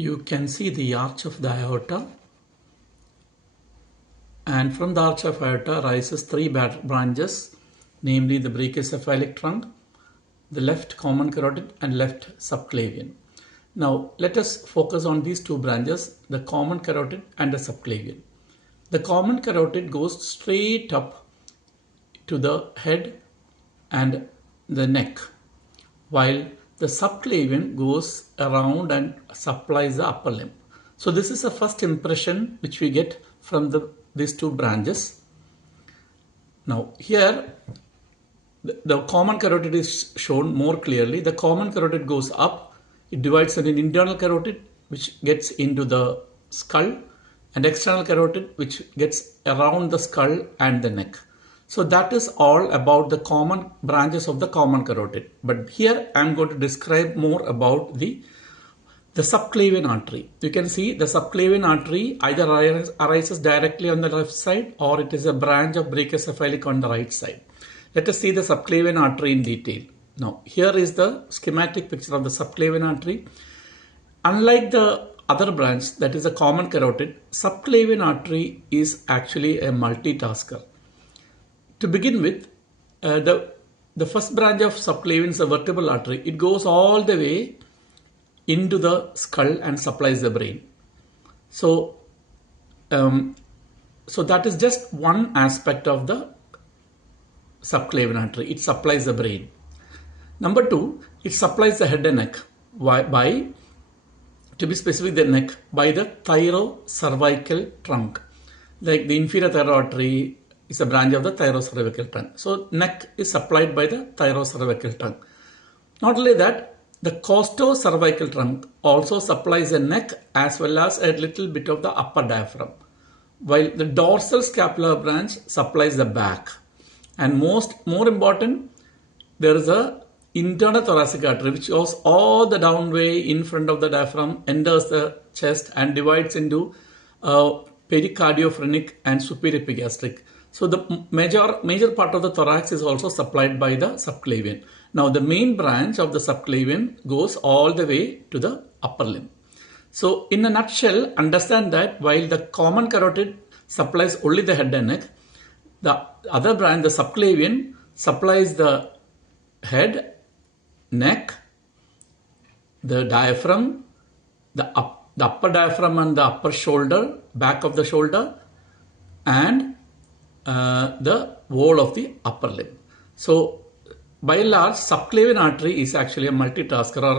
you can see the arch of the aorta, and from the arch of aorta rises three branches, namely the brachiocephalic trunk, the left common carotid and left subclavian. Now let us focus on these two branches, the common carotid and the subclavian. The common carotid goes straight up to the head and the neck, while the subclavian goes around and supplies the upper limb. So this is the first impression which we get from these two branches. Now here the common carotid is shown more clearly. The common carotid goes up. It divides in an internal carotid which gets into the skull and external carotid which gets around the skull and the neck. So that is all about the common branches of the common carotid. But here I am going to describe more about the subclavian artery. You can see the subclavian artery either arises directly on the left side or it is a branch of brachiocephalic on the right side. Let us see the subclavian artery in detail. Now here is the schematic picture of the subclavian artery. Unlike the other branch, that is a common carotid, subclavian artery is actually a multitasker. To begin with, the first branch of subclavian is a vertebral artery. It goes all the way into the skull and supplies the brain. So that is just one aspect of the subclavian artery. It supplies the brain. Number two, it supplies the head and neck by, to be specific, the neck by the thyrocervical trunk. Like the inferior thyroid artery is a branch of the thyrocervical trunk. So neck is supplied by the thyrocervical trunk. Not only that, the costocervical trunk also supplies the neck as well as a little bit of the upper diaphragm, while the dorsal scapular branch supplies the back. And more important, there is a internal thoracic artery which goes all the down way in front of the diaphragm, enters the chest and divides into pericardiophrenik and superior epigastric. So the major part of the thorax is also supplied by the subclavian. Now the main branch of the subclavian goes all the way to the upper limb. So in a nutshell, understand that while the common carotid supplies only the head and neck, the other branch, the subclavian, supplies the head, neck, the diaphragm, the upper diaphragm and the upper shoulder, back of the shoulder, and the wall of the upper limb. So by and large, subclavian artery is actually a multitasker, or